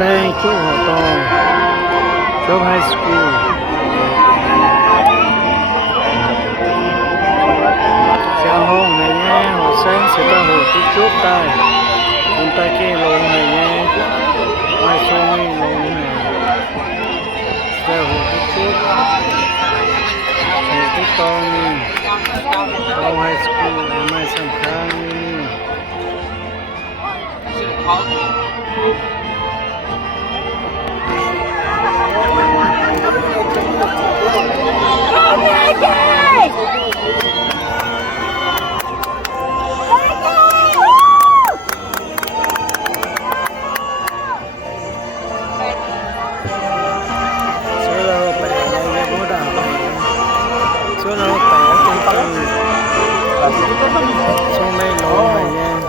sinh chúc họ to chúc high school sẽ hôn này nhé họ sinh sẽ ta hồ tí chúc tay chúng ta kia lộn này nhé mai xuân đi lộn này sẽ hồ tí chúc hồ tí to đi trong high school mai sẵn kháng đi xuống đây lỗ này nha.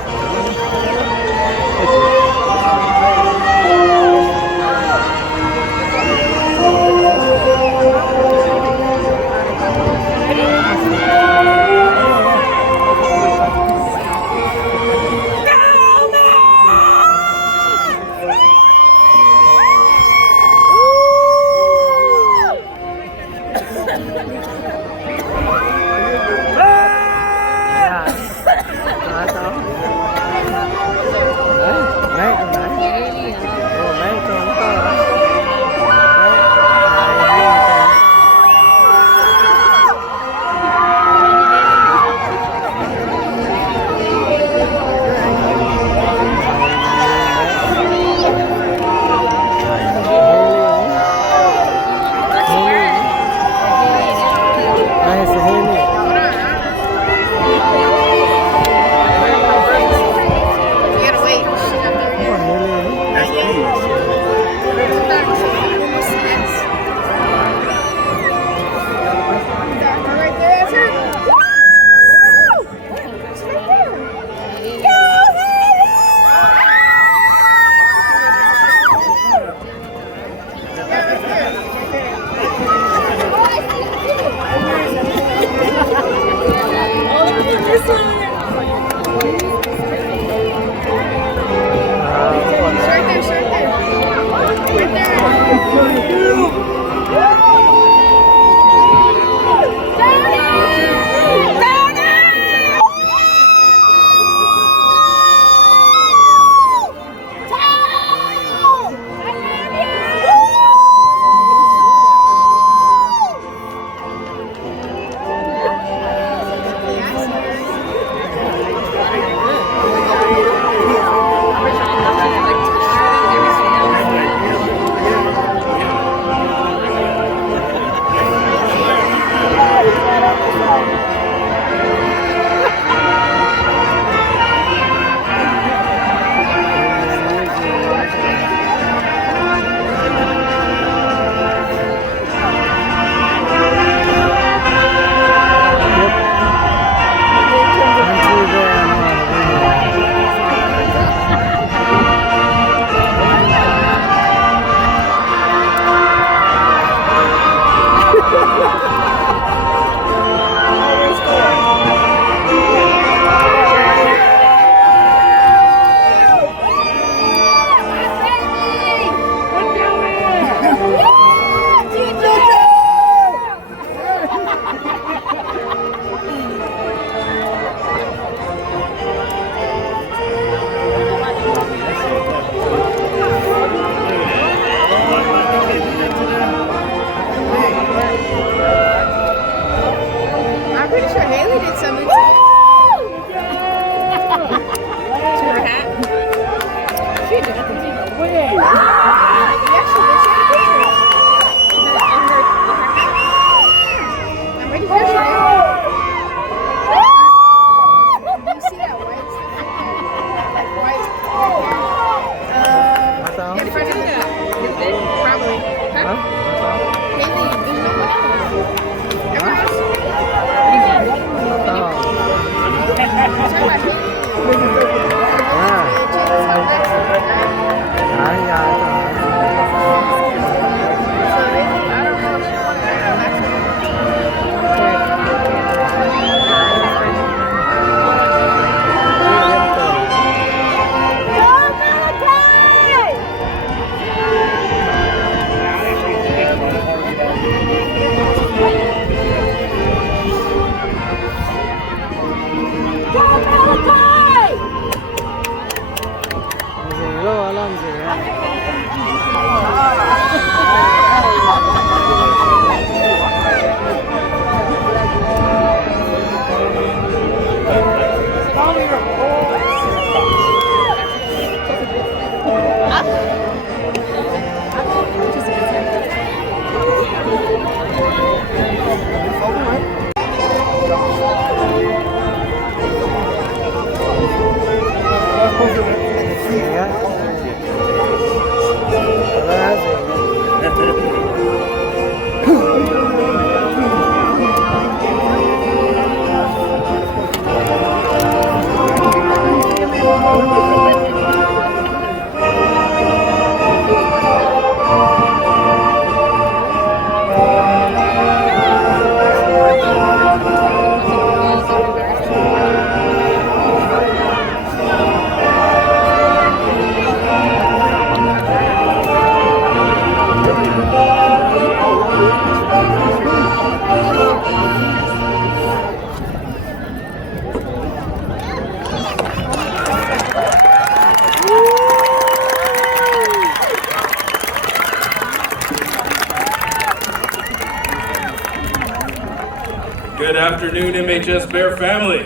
Good afternoon, MHS Bear family.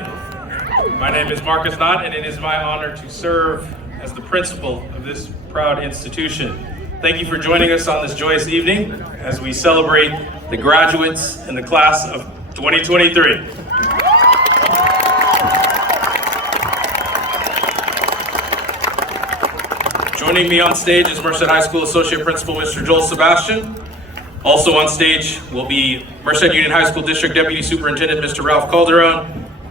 My name is Marcus Knott, and it is my honor to serve as the principal of this proud institution. Thank you for joining us on this joyous evening as we celebrate the graduates in the class of 2023. Joining me on stage is Merced High School Associate Principal Mr. Joel Sebastian. Also on stage will be Merced Union High School District Deputy Superintendent Mr. Ralph Calderon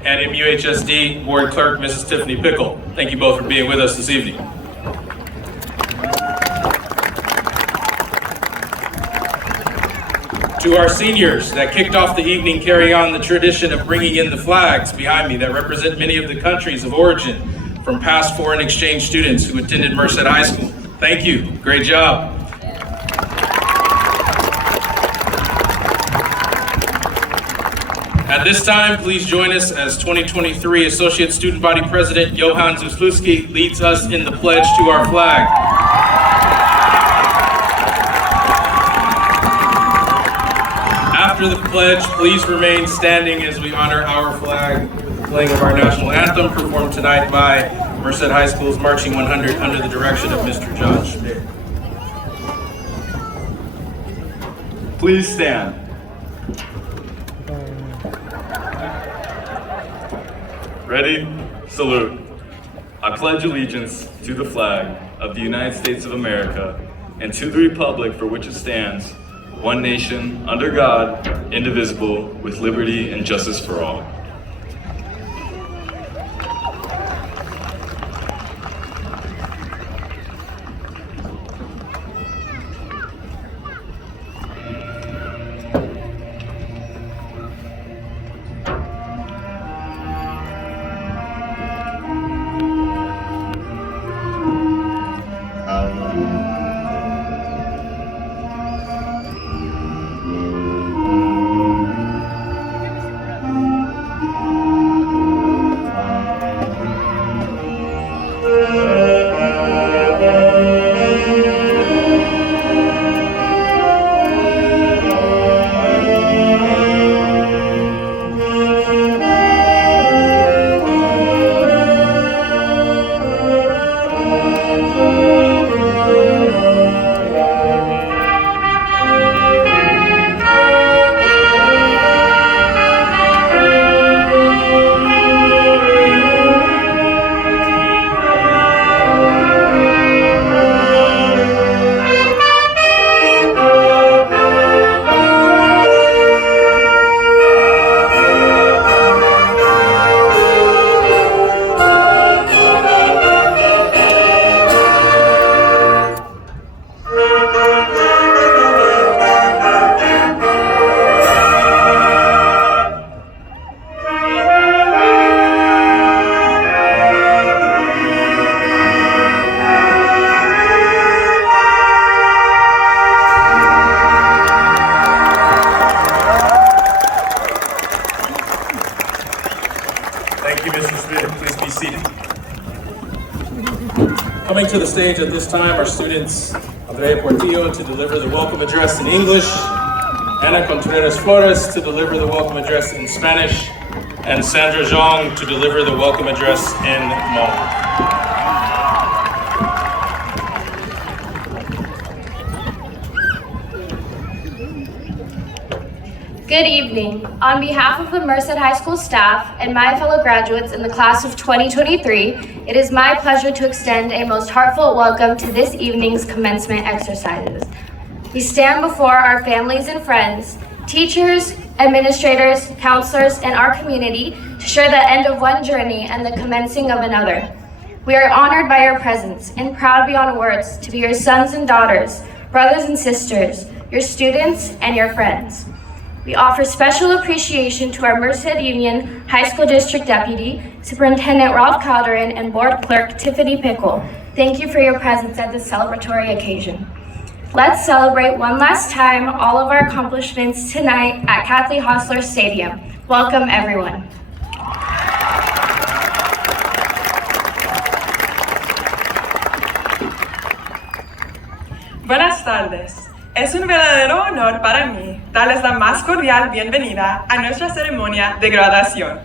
and MUHSD Board Clerk Mrs. Tiffany Pickle. Thank you both for being with us this evening. To our seniors that kicked off the evening, carrying on the tradition of bringing in the flags behind me that represent many of the countries of origin from past foreign exchange students who attended Merced High School. Thank you, great job. At this time, please join us as 2023 Associate Student Body President Johann Zuslewski leads us in the pledge to our flag. After the pledge, please remain standing as we honor our flag with the playing of our national anthem, performed tonight by Merced High School's Marching 100 under the direction of Mr. John Schmidt. Please stand. Ready? Salute. I pledge allegiance to the flag of the United States of America and to the republic for which it stands, one nation, under God, indivisible, with liberty and justice for all. Coming to the stage at this time are students Andrea Portillo to deliver the welcome address in English, Ana Contreras Flores to deliver the welcome address in Spanish, and Sandra Zhang to deliver the welcome address in Hmong. Good evening. On behalf of the Merced High School staff and my fellow graduates in the class of 2023, it is my pleasure to extend a most heartfelt welcome to this evening's commencement exercises. We stand before our families and friends, teachers, administrators, counselors, and our community to share the end of one journey and the commencing of another. We are honored by your presence and proud beyond words to be your sons and daughters, brothers and sisters, your students, and your friends. We offer special appreciation to our Merced Union High School District Deputy, Superintendent Ralph Calderon, and Board Clerk Tiffany Pickle. Thank you for your presence at this celebratory occasion. Let's celebrate one last time all of our accomplishments tonight at Kathleen Hostler Stadium. Welcome, everyone. Buenas tardes. Es un verdadero honor para mí darles la más cordial bienvenida a nuestra ceremonia de graduación,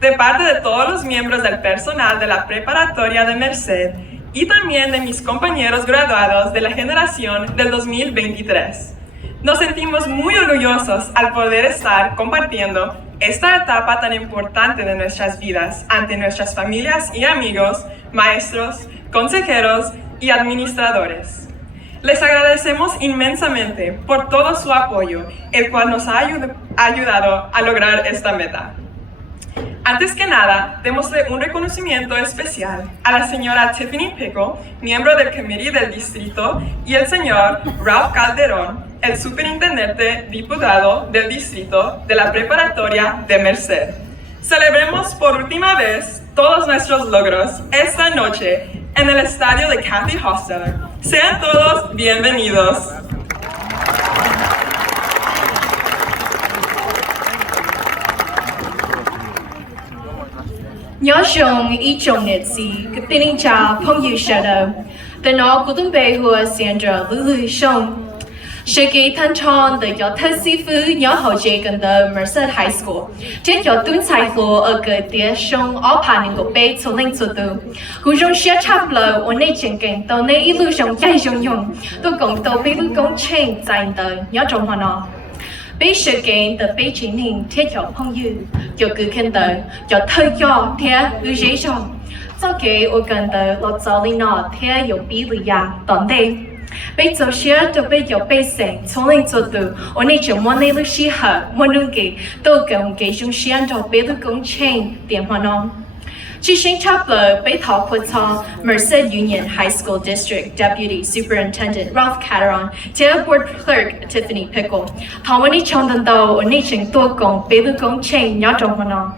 de parte de todos los miembros del personal de la preparatoria de Merced y también de mis compañeros graduados de la generación del 2023. Nos sentimos muy orgullosos al poder estar compartiendo esta etapa tan importante de nuestras vidas ante nuestras familias y amigos, maestros, consejeros y administradores. Les agradecemos inmensamente por todo su apoyo, el cual nos ha ayudado a lograr esta meta. Antes que nada, démosle un reconocimiento especial a la señora Tiffany Pickle, miembro del comité del distrito, y el señor Ralph Calderón, el superintendente diputado del distrito de la preparatoria de Merced. Celebremos por última vez todos nuestros logros esta noche en el estadio de Kathy Hostetler. Sean todos bienvenidos. Nhớ dùng ý chung nhiệt gì, cái tình trạng phong yêu sợ đâu.แต่nó cũngต้องไปหัวเสียงจะลื่นชงsự kiện thanh tròn từ cho thơ sĩ phu nhớ hậu chế gần từ Merced High School trên cho tuân sai hồ ở cái địa sông ởผ่านnhững cái bể số linh số từ hữu dụng sẽ chấp lời ở nơi trên kênh tàu nơi ít lưu sông chạy sông dùng tôi cũng tàu bị lưu công trình tại từ nhớ trong hoa nó bế sự kiện từ bế chính hình thiết cho phong dư cho cứ khen từ cho thơ cho thế ư dễ xong sau khi ở gần từ lọt giáo linh nó thế有比例呀等待被做些就被叫被生，从来做到，我那就莫那路适合，莫弄给都跟给种时间就被路工程电话呢。去新差不多被讨过操 Merced Union High School District Deputy Superintendent Ralph Calderon 及 Board Clerk Tiffany Pickle， 他们的长等到我那程多工被路工程要中么呢？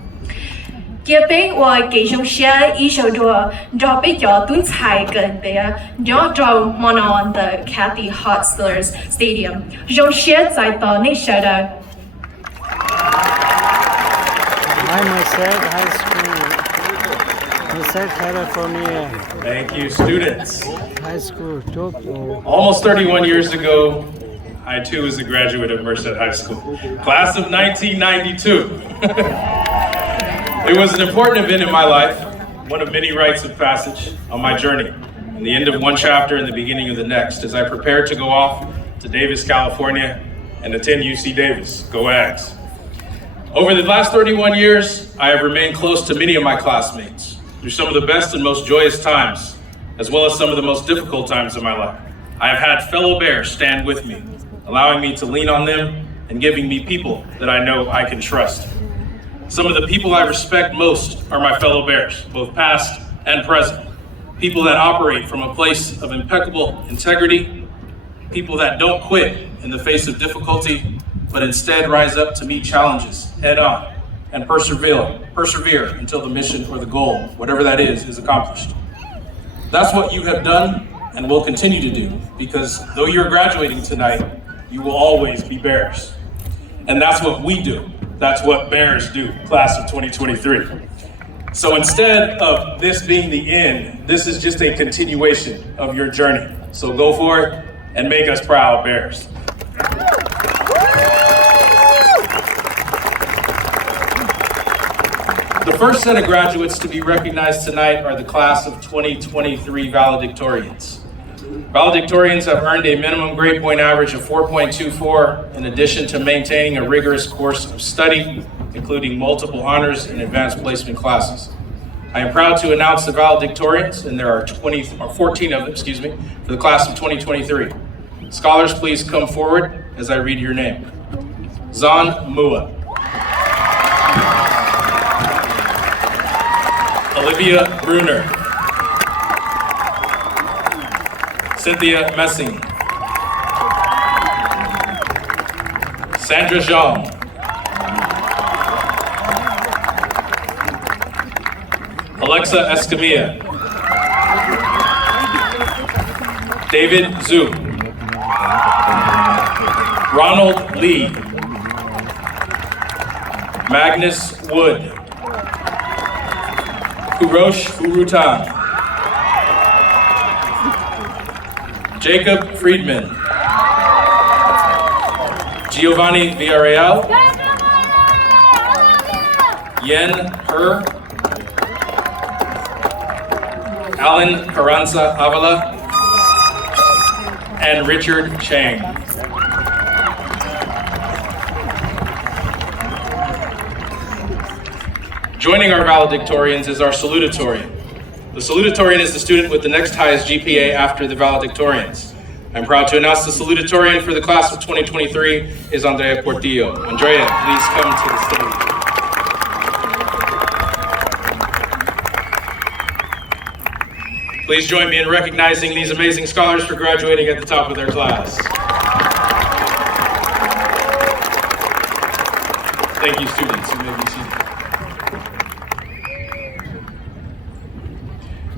接被我给种些一小多，就被叫蹲菜跟的，就找莫那的 Kathy Hostetler Stadium， 种些在到那些的。Hi, Merced High School, Merced, California. Thank you, students. High School, Tokyo. Almost 31 years ago, I too was a graduate of Merced High School, class of 1992. It was an important event in my life, one of many rites of passage on my journey, and the end of one chapter and the beginning of the next, as I prepared to go off to Davis, California, and attend UC Davis. Go Ags! Over the last 31 years, I have remained close to many of my classmates through some of the best and most joyous times, as well as some of the most difficult times of my life. I have had fellow Bears stand with me, allowing me to lean on them and giving me people that I know I can trust. Some of the people I respect most are my fellow Bears, both past and present. People that operate from a place of impeccable integrity, people that don't quit in the face of difficulty, but instead rise up to meet challenges head on and persevere until the mission or the goal, whatever that is accomplished. That's what you have done and will continue to do, because though you're graduating tonight, you will always be Bears. And that's what we do. That's what Bears do, class of 2023. So instead of this being the end, this is just a continuation of your journey. So go for it and make us proud, Bears. The first set of graduates to be recognized tonight are the class of 2023 valedictorians. Valedictorians have earned a minimum grade point average of 4.24 in addition to maintaining a rigorous course of study, including multiple honors and advanced placement classes. I am proud to announce the valedictorians, and there are 14 of them, for the class of 2023. Scholars, please come forward as I read your name. Zan Mua. Olivia Bruner. Cynthia Messing. Sandra Zhang. Alexa Escamilla. David Zhu. Ronald Lee. Magnus Wood. Kurosh Urutan. Jacob Friedman. Giovanni Villarreal, Yen Her, Alan Carranza Avala, and Richard Chang. Joining our valedictorians is our salutatorian. The salutatorian is the student with the next highest GPA after the valedictorians. I'm proud to announce the salutatorian for the class of 2023 is Andrea Portillo. Andrea, please come to the stage. Please join me in recognizing these amazing scholars for graduating at the top of their class. Thank you, students. You may be seated.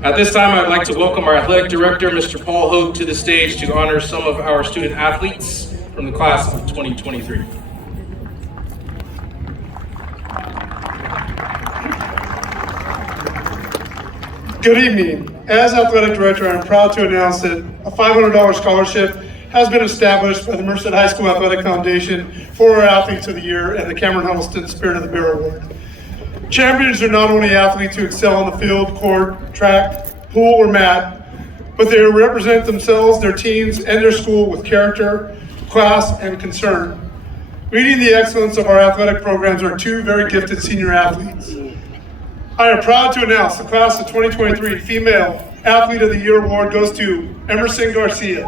At this time, I'd like to welcome our athletic director, Mr. Paul Hogue, to the stage to honor some of our student athletes from the class of 2023. Good evening. As athletic director, I'm proud to announce that a $500 scholarship has been established by the Merced High School Athletic Foundation for our Athletes of the Year and the Cameron Huddleston Spirit of the Bear Award. Champions are not only athletes who excel on the field, court, track, pool, or mat, but they represent themselves, their teams, and their school with character, class, and concern. Leading the excellence of our athletic programs are two very gifted senior athletes. I am proud to announce the class of 2023 Female Athlete of the Year Award goes to Emerson Garcia.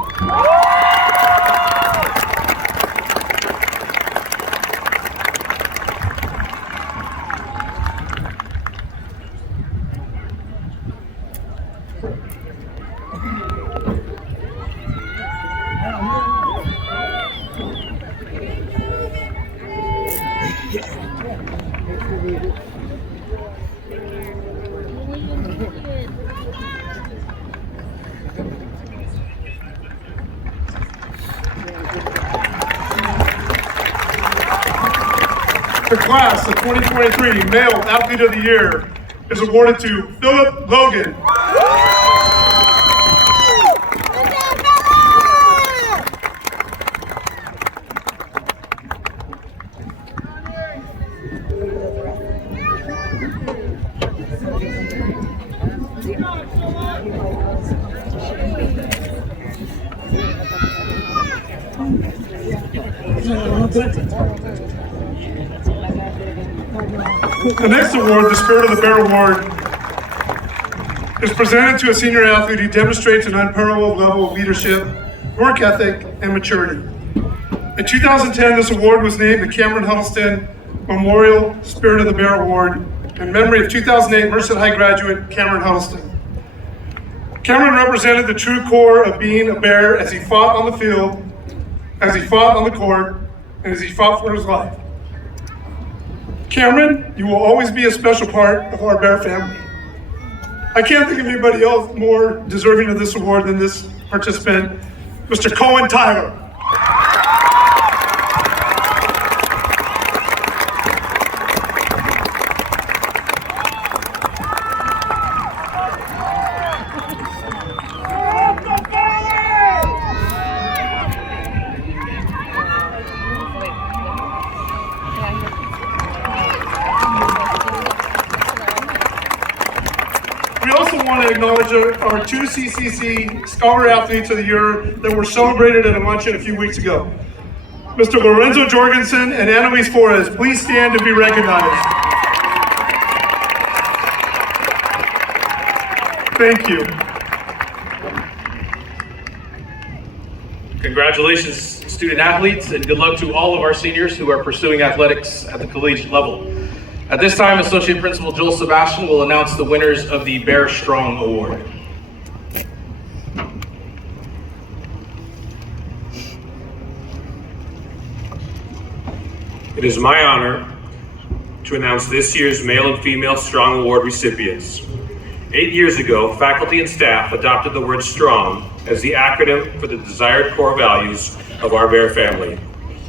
The class of 2023 Male Athlete of the Year is awarded to Philip Logan. The next award, the Spirit of the Bear Award, is presented to a senior athlete who demonstrates an unparalleled level of leadership, work ethic, and maturity. In 2010, this award was named the Cameron Huddleston Memorial Spirit of the Bear Award in memory of 2008 Merced High graduate Cameron Huddleston. Cameron represented the true core of being a bear as he fought on the field, as he fought on the court, and as he fought for his life. Cameron, you will always be a special part of our Bear family. I can't think of anybody else more deserving of this award than this participant, Mr. Cohen Tyler. We also want to acknowledge our two CCC Scholar Athletes of the Year that were celebrated at a luncheon a few weeks ago. Mr. Lorenzo Jorgensen and Annalise Flores, please stand to be recognized. Thank you. Congratulations, student athletes, and good luck to all of our seniors who are pursuing athletics at the collegiate level. At this time, Associate Principal Joel Sebastian will announce the winners of the Bear Strong Award. It is my honor to announce this year's Male and Female Strong Award recipients. 8 years ago, faculty and staff adopted the word STRONG as the acronym for the desired core values of our Bear family.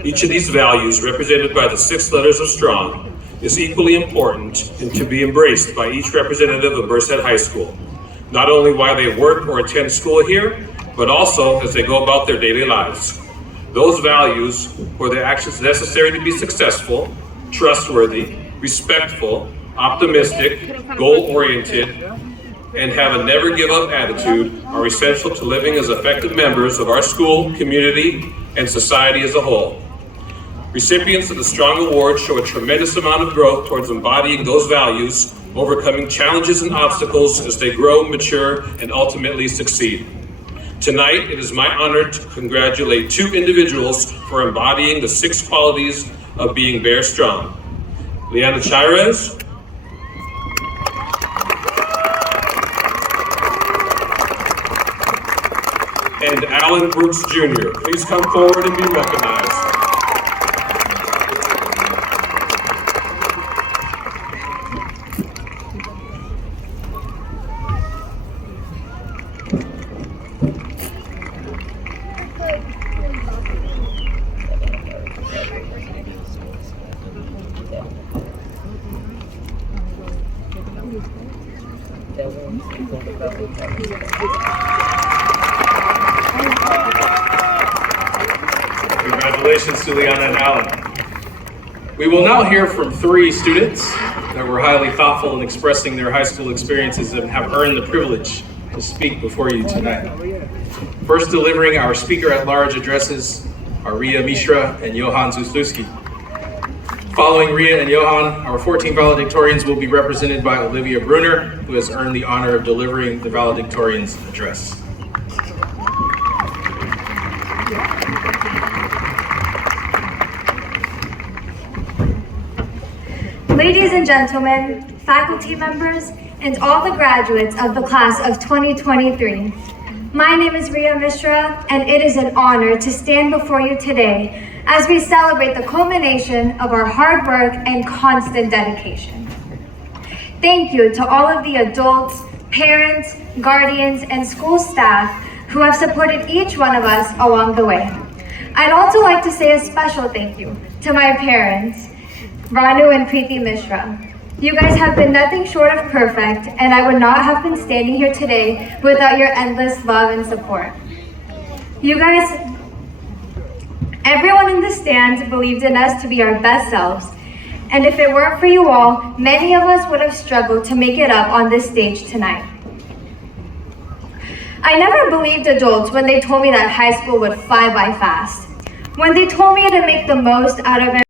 Each of these values, represented by the 6 letters of STRONG, is equally important and to be embraced by each representative of Merced High School, not only while they work or attend school here, but also as they go about their daily lives. those values or the actions necessary to be successful, trustworthy, respectful, optimistic, goal-oriented, and have a never-give-up attitude are essential to living as effective members of our school, community, and society as a whole. Recipients of the Strong Award show a tremendous amount of growth towards embodying those values, overcoming challenges and obstacles as they grow, mature, and ultimately succeed. Tonight, it is my honor to congratulate 2 individuals for embodying the 6 qualities of being Bear Strong. Liana Chires and Alan Brooks Jr. Please come forward and be recognized. Congratulations to Liana and Alan. We will now hear from 3 students that were highly thoughtful in expressing their high school experiences and have earned the privilege to speak before you tonight. First delivering our speaker at large addresses are Ria Mishra and Johan Zusluski. Following Ria and Johan, our 14 valedictorians will be represented by Olivia Brunner, who has earned the honor of delivering the valedictorian's address. Ladies and gentlemen, faculty members, and all the graduates of the class of 2023, my name is Ria Mishra, and it is an honor to stand before you today as we celebrate the culmination of our hard work and constant dedication. Thank you to all of the adults, parents, guardians, and school staff who have supported each one of us along the way. I'd also like to say a special thank you to my parents, Ranu and Preeti Mishra. You guys have been nothing short of perfect, and I would not have been standing here today without your endless love and support. You guys, everyone in the stands believed in us to be our best selves, and if it weren't for you all, many of us would have struggled to make it up on this stage tonight. I never believed adults when they told me that high school would fly by fast, when they told me to make the most out of